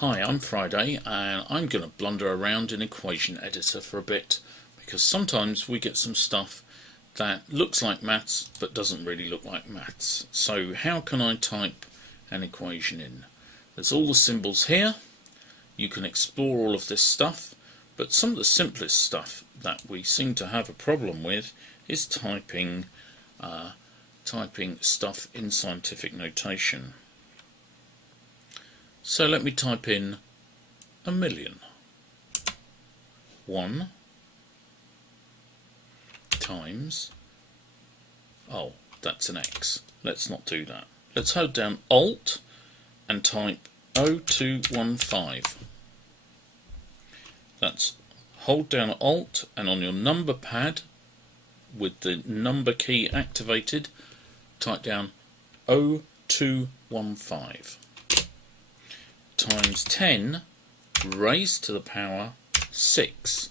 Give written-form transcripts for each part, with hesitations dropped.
Hi, I'm Friday and I'm going to blunder around in Equation Editor for a bit because sometimes we get some stuff that looks like maths but doesn't really look like maths. So how can I type an equation in? There's all the symbols here. You can explore all of this stuff, but some of the simplest stuff that we seem to have a problem with is typing stuff in scientific notation. So let me type in 1,000,000. 1 times, oh, that's an X. Let's not do that. Let's hold down Alt and type 0215. That's hold down Alt and on your number pad with the number key activated, type down 0215. Times 10 raised to the power 6.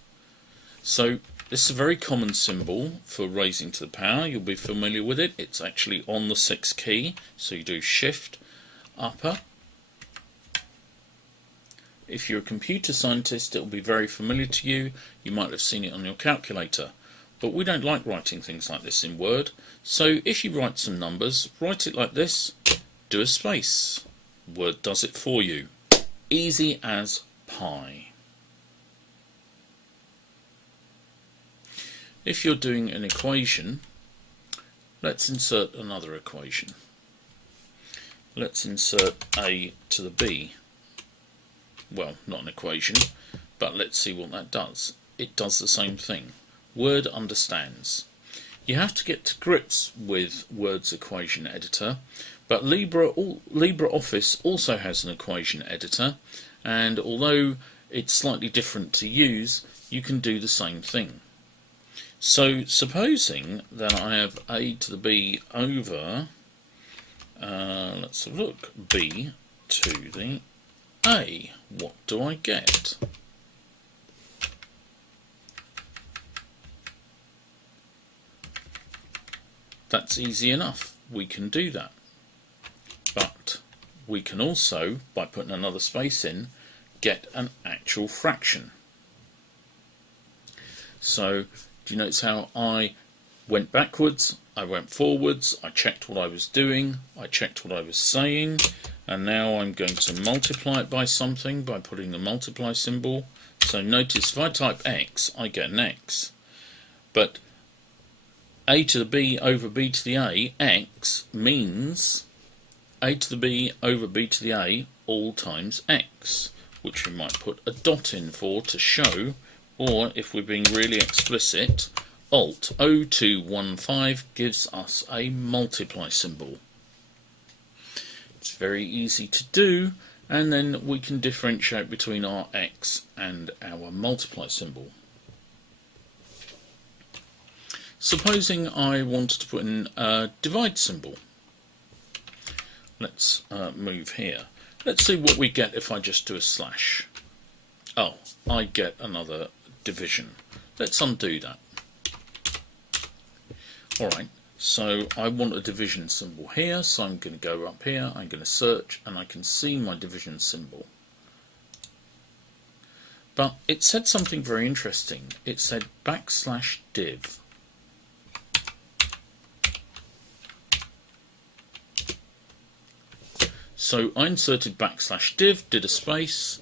So this is a very common symbol for raising to the power. You'll be familiar with it. It's actually on the 6 key. So you do Shift upper. If you're a computer scientist, it will be very familiar to you. You might have seen it on your calculator. But we don't like writing things like this in Word. So if you write some numbers, write it like this, do a space. Word does it for you. Easy as pie. If you're doing an equation, let's insert another equation. Let's insert a to the b. Well, not an equation, but let's see what that does. It does the same thing. Word understands. You have to get to grips with Word's equation editor, but LibreOffice also has an equation editor, and although it's slightly different to use, you can do the same thing. So supposing that I have a to the b over, let's have a look, b to the a, what do I get? That's easy enough, we can do that. But we can also, by putting another space in, get an actual fraction. So, do you notice how I went backwards, I went forwards, I checked what I was doing, I checked what I was saying, and now I'm going to multiply it by something by putting the multiply symbol. So notice if I type X, I get an X. But a to the b over b to the a, X, means a to the b over b to the a all times X, which we might put a dot in for to show, or if we're being really explicit, Alt 0215 gives us a multiply symbol. It's very easy to do, and then we can differentiate between our X and our multiply symbol. Supposing I wanted to put in a divide symbol. Let's move here. Let's see what we get if I just do a slash. Oh, I get another division. Let's undo that. Alright, so I want a division symbol here, so I'm going to go up here, I'm going to search, and I can see my division symbol. But it said something very interesting. It said \div. So I inserted \div, did a space,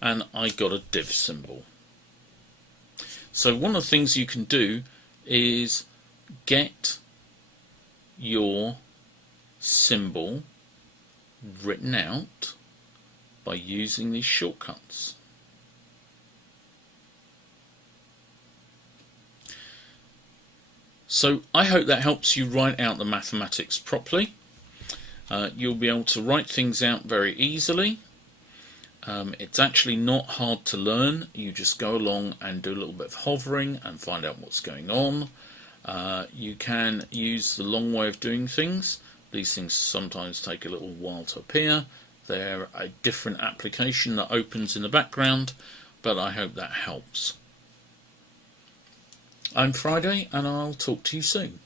and I got a div symbol. So one of the things you can do is get your symbol written out by using these shortcuts. So I hope that helps you write out the mathematics properly. You'll be able to write things out very easily. It's actually not hard to learn. You just go along and do a little bit of hovering and find out what's going on. You can use the long way of doing things. These things sometimes take a little while to appear. They're a different application that opens in the background, but I hope that helps. I'm Friday, and I'll talk to you soon.